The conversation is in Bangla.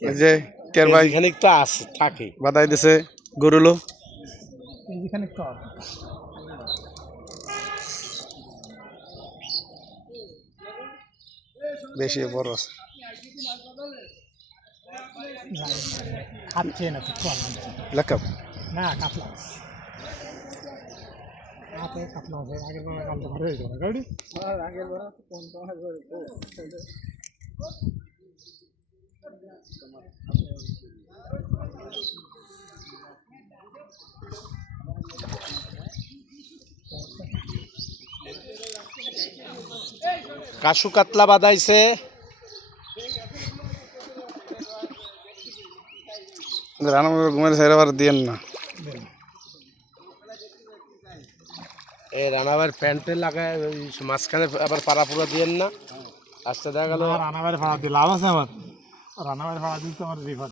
ওই যে টের ভাই এখানে তো আছে থাকে বাদাই দিছে গরুলো এইখানে কর বেশি বড় আছে খাচ্ছে না তো কম লাকাব না কাতলা হাতে কাতলা আছে আগের বার কালকে ভরে হয়েছে না গাড়ি আগের বার তো কোন তোমার কাশু কাতলা বাদাইছে রানা ঘুমের সাইড আবার দিয়েন না এই রানাবার প্যান্টে লাগায় ওই মাঝখানে আবার পাড়া পুরা দিয়েন না আস্তে দেখা গেল রানাবাড়ি ভাড়া দিয়ে লাভ আছে আমার রানাবাড়ি ভাড়া দিতে আমার বিপদ